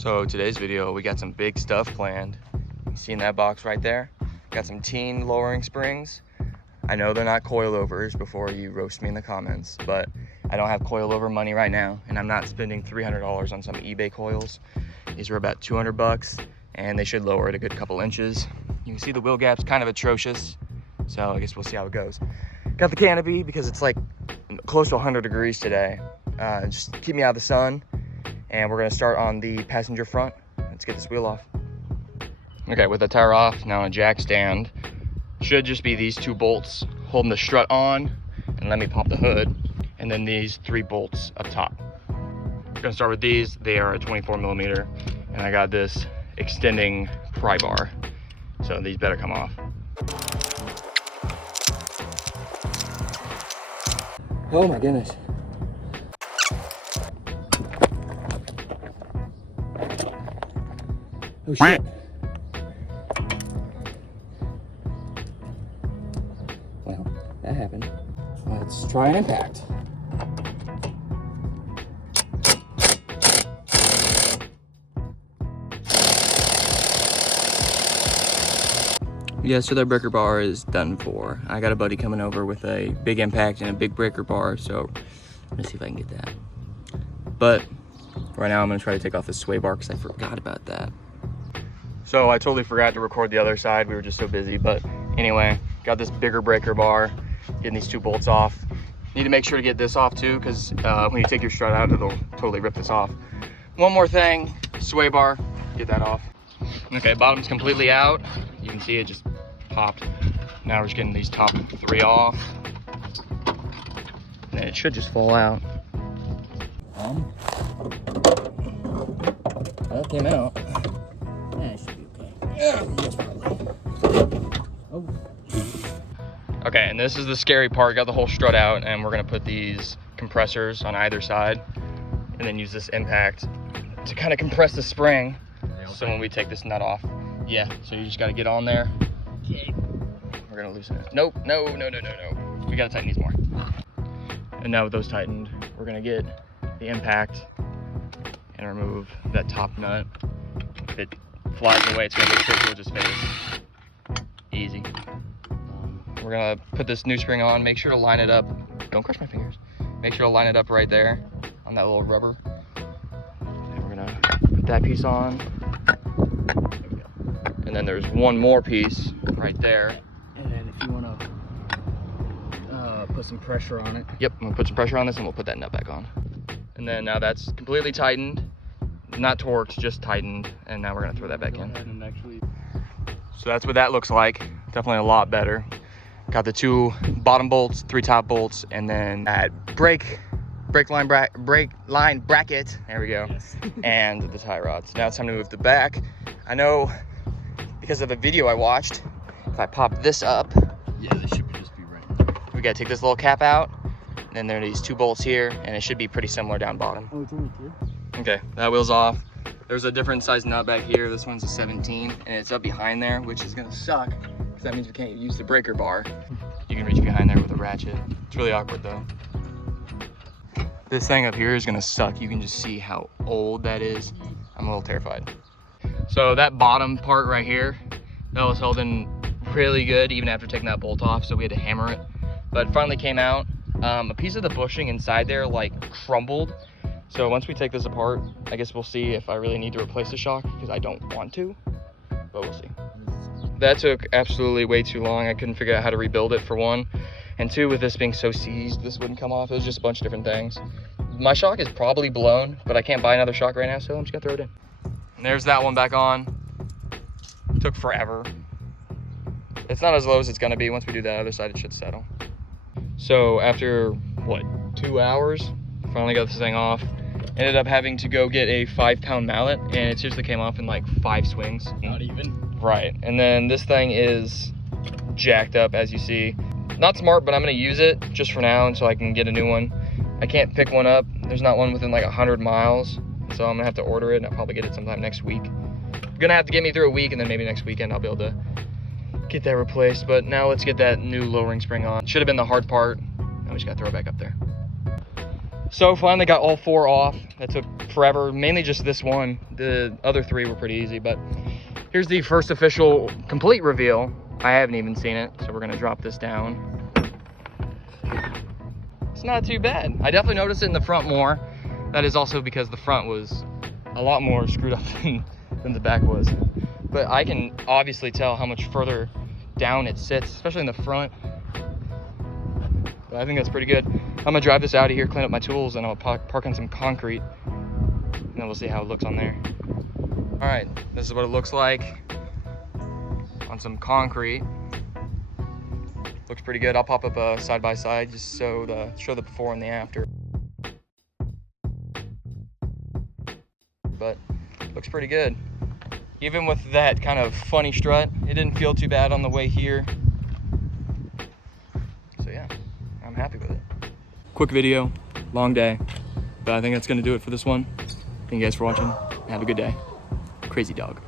So today's video, we got some big stuff planned. You see in that box right there? Got some Tein lowering springs. I know they're not coilovers before you roast me in the comments, but I don't have coilover money right now, and I'm not spending $300 on some eBay coils. These are about 200 bucks, and they should lower it a good couple inches. You can see the wheel gap's kind of atrocious, so I guess we'll see how it goes. Got the canopy because it's like close to 100 degrees today. Just keep me out of the sun, and we're gonna start on the passenger front. Let's get this wheel off. Okay, with the tire off, now on a jack stand, should just be these two bolts holding the strut on, and let me pop the hood, and then these 3 bolts up top. We're gonna start with these. They are a 24 millimeter, and I got this extending pry bar, so these better come off. Oh my goodness. Oh shit. Well, that happened. Let's try an impact. Yeah, so that breaker bar is done for. I got a buddy coming over with a big impact and a big breaker bar, so let's see if I can get that. But right now I'm gonna try to take off the sway bar because I forgot about that. So I totally forgot to record the other side. We were just so busy, but anyway, got this bigger breaker bar, getting these 2 bolts off. Need to make sure to get this off too, because when you take your strut out, it'll totally rip this off. One more thing, sway bar, get that off. Okay, bottom's completely out. You can see it just popped. Now we're just getting these top 3 off. And it should just fall out. That came out. Yeah, it should be okay. Yeah, yes, probably. Oh. Okay, and this is the scary part. Got the whole strut out, and we're gonna put these compressors on either side, and then use this impact to kind of compress the spring. So when we take this nut off, yeah, so you just got to get on there. Okay. We're gonna loosen it. Nope, no. We gotta tighten these more. And now with those tightened, we're gonna get the impact and remove that top nut. If it flies away, it's gonna get tricky, we'll just face. Easy. We're gonna put this new spring on, make sure to line it up. Don't crush my fingers. Make sure to line it up right there on that little rubber. And we're gonna put that piece on. There we go. And then there's one more piece right there. And then if you wanna put some pressure on it. Yep, I'm gonna put some pressure on this and we'll put that nut back on. And then now that's completely tightened. Not torqued, just tightened. And now we're gonna throw that back in. So that's what that looks like. Definitely a lot better. Got the 2 bottom bolts, 3 top bolts, and then that brake line bracket. There we go. Yes. And the tie rods. Now it's time to move the back. I know because of a video I watched, if I pop this up, yeah, they should just be right. We gotta take this little cap out, and then there are these 2 bolts here, and it should be pretty similar down bottom. Oh, it's only 2? Okay, that wheel's off. There's a different size nut back here. This one's a 17, and it's up behind there, which is gonna suck, because that means we can't use the breaker bar. You can reach behind there with a ratchet. It's really awkward though. This thing up here is gonna suck. You can just see how old that is. I'm a little terrified. So that bottom part right here, that was held in really good even after taking that bolt off, so we had to hammer it. But it finally came out. A piece of the bushing inside there like crumbled. So once we take this apart, I guess we'll see if I really need to replace the shock, because I don't want to, but we'll see. That took absolutely way too long. I couldn't figure out how to rebuild it, for one. And 2, with this being so seized, this wouldn't come off. It was just a bunch of different things. My shock is probably blown, but I can't buy another shock right now, so I'm just gonna throw it in. And there's that one back on. Took forever. It's not as low as it's gonna be. Once we do that other side, it should settle. So after, what, 2 hours, finally got this thing off. Ended up having to go get a 5-pound mallet, and it seriously came off in like 5 swings. Not even? Right, and then this thing is jacked up, as you see. Not smart, but I'm gonna use it just for now until I can get a new one. I can't pick one up. There's not one within like 100 miles, so I'm gonna have to order it, and I'll probably get it sometime next week. Gonna have to get me through a week, and then maybe next weekend I'll be able to get that replaced. But now let's get that new lowering spring on. Should have been the hard part. Now we just gotta throw it back up there. So finally got all 4 off. That took took forever, mainly just this one. The other 3 were pretty easy, but here's the first official complete reveal. I haven't even seen it, so we're gonna drop this down. It's not too bad. I definitely noticed it in the front more. That is also because the front was a lot more screwed up than the back was. But I can obviously tell how much further down it sits, especially in the front. But I think that's pretty good. I'm gonna drive this out of here, clean up my tools, and I'll park on some concrete, and then we'll see how it looks on there. All right, this is what it looks like on some concrete. Looks pretty good. I'll pop up a side by side just so show the before and the after. But looks pretty good. Even with that kind of funny strut, it didn't feel too bad on the way here. So yeah, I'm happy with it. Quick video, long day, but I think that's gonna do it for this one. Thank you guys for watching. Have a good day. Crazy dog.